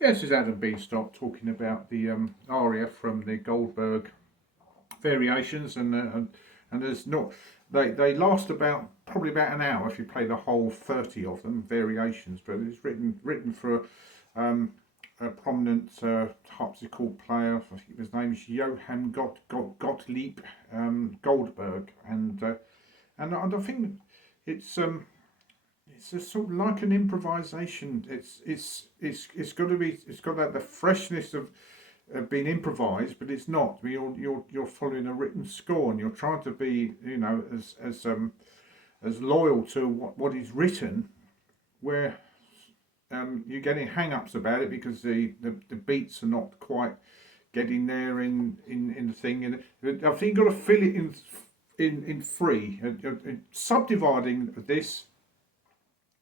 This is Adam Beanstock talking about the aria from the Goldberg variations, and there's not they last about probably about an hour if you play the whole 30 of them variations. But it's written for a prominent harpsichord player. I think his name is Johann Gottlieb Goldberg, and I think it's it's a sort of like an improvisation. It's got to be. It's got that the freshness of being improvised, but it's not. I mean, you're following a written score, and you're trying to be, as loyal to what is written. Where you're getting hang-ups about it because the beats are not quite getting there in the thing. And I think you've got to fill it in free. Subdividing this.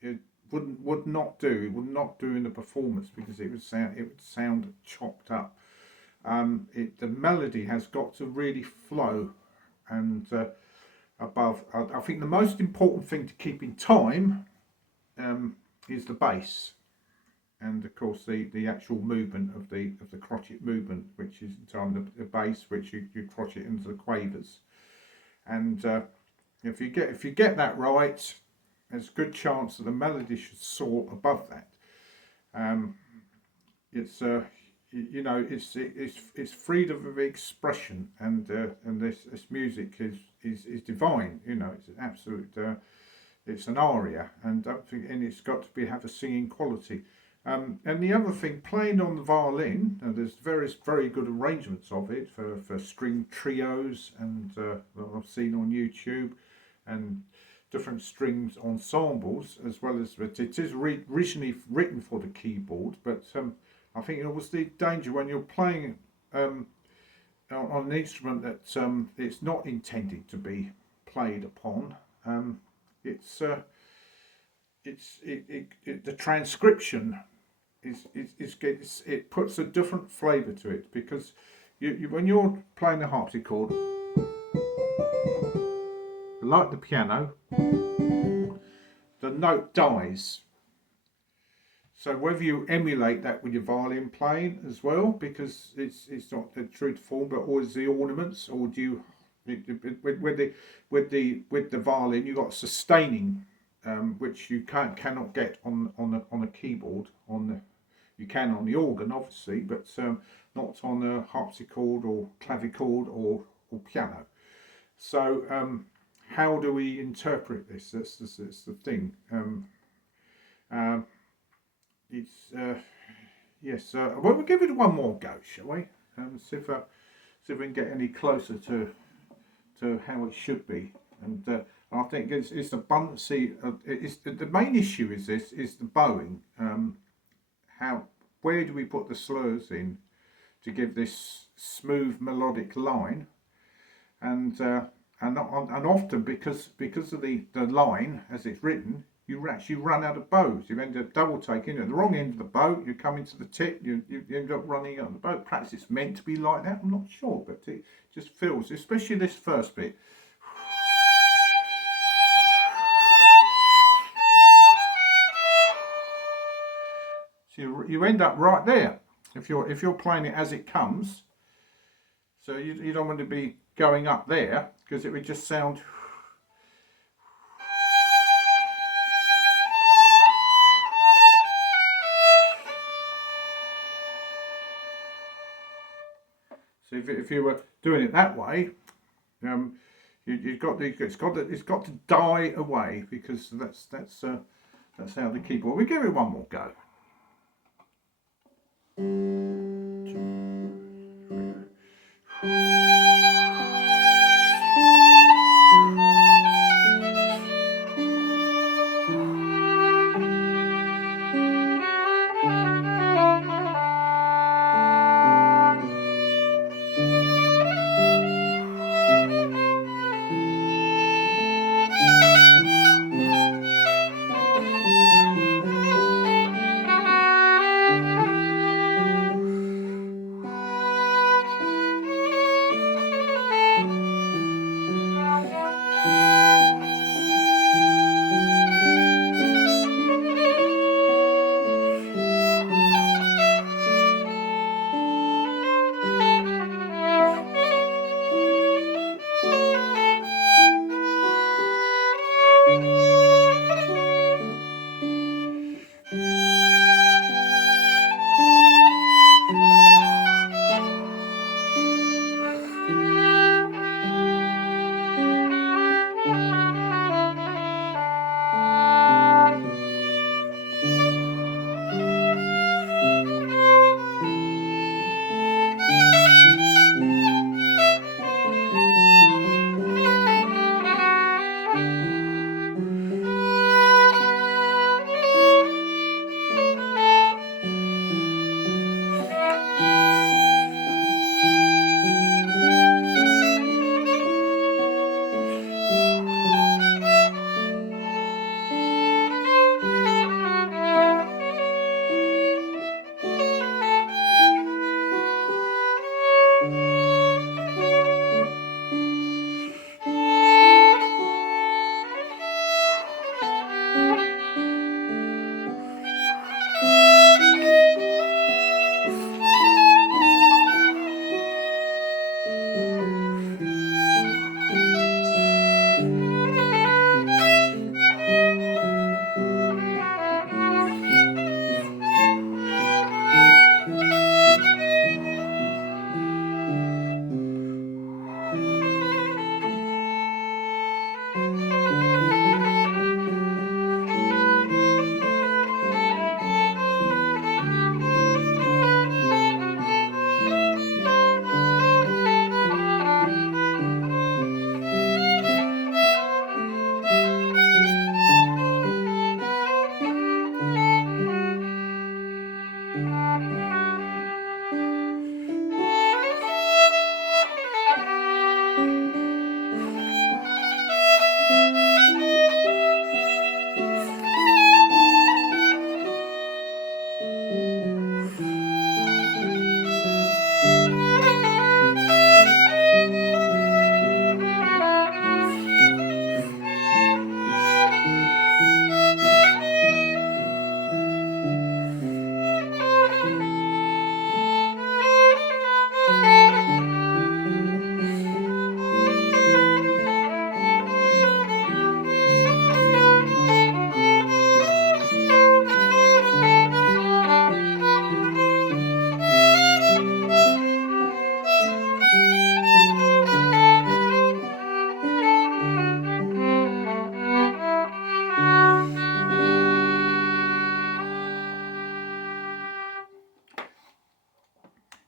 It would not do. It would not do in the performance because it would sound chopped up. The melody has got to really flow, and above. I think the most important thing to keep in time is the bass. and of course the actual movement of the crotchet movement, which is in time the bass, which you crotchet into the quavers. And if you get that right, there's a good chance that the melody should soar above that. It's you know, it's freedom of expression, and this music is divine. You know, it's an absolute. It's an aria, and it's got to have a singing quality. And the other thing, playing on the violin, and there's various very good arrangements of it for string trios, and that I've seen on YouTube, and different strings ensembles, as well as it is originally written for the keyboard, but I think it was the danger when you're playing on an instrument that it's not intended to be played upon. The transcription it puts a different flavour to it, because when you're playing the harpsichord, like the piano, the note dies. So whether you emulate that with your violin playing as well, because it's not the true to form, but always the ornaments, or do you with the violin you've got sustaining, which you cannot get on a keyboard. You can on the organ, obviously, but not on a harpsichord or clavichord or piano. So how do we interpret this? That's the thing. It's yes. Well, we'll give it one more go, shall we? See if we can get any closer to how it should be. And I think it's the buoyancy. It's the main issue is the bowing. Where do we put the slurs in to give this smooth melodic line? And often because of the line as it's written, you actually run out of bows. You end up double taking at the wrong end of the bow. You come into the tip. You end up running out of the bow. Perhaps it's meant to be like that. I'm not sure, but it just feels, especially this first bit. So you end up right there if you're playing it as it comes. So you don't want to be going up there, because it would just sound. So if you were doing it that way, it's got to die away, because that's how the keyboard. We give it one more go.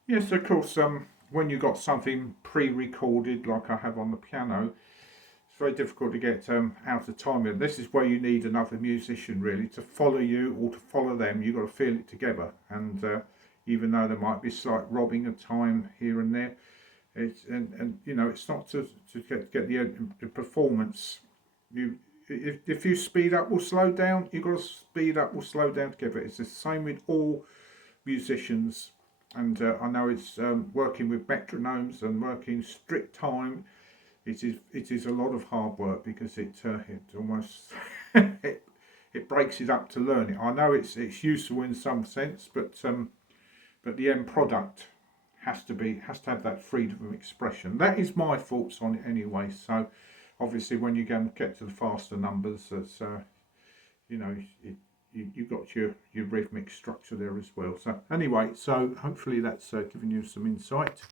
Yes, of course. When you've got something pre-recorded like I have on the piano, it's very difficult to get out of time. And this is where you need another musician really to follow you or to follow them. You've got to feel it together. And even though there might be slight robbing of time here and there, it's and you know it's not to get the performance. You if you speed up or slow down, you've got to speed up or slow down together. It's the same with all musicians. And I know it's working with metronomes and working strict time. It is a lot of hard work because it almost it breaks it up to learn it. I know it's useful in some sense, but the end product has to have that freedom of expression. That is my thoughts on it anyway. So obviously when you get to the faster numbers, that's you know you've got your rhythmic structure there as well. So anyway, so hopefully that's given you some insight.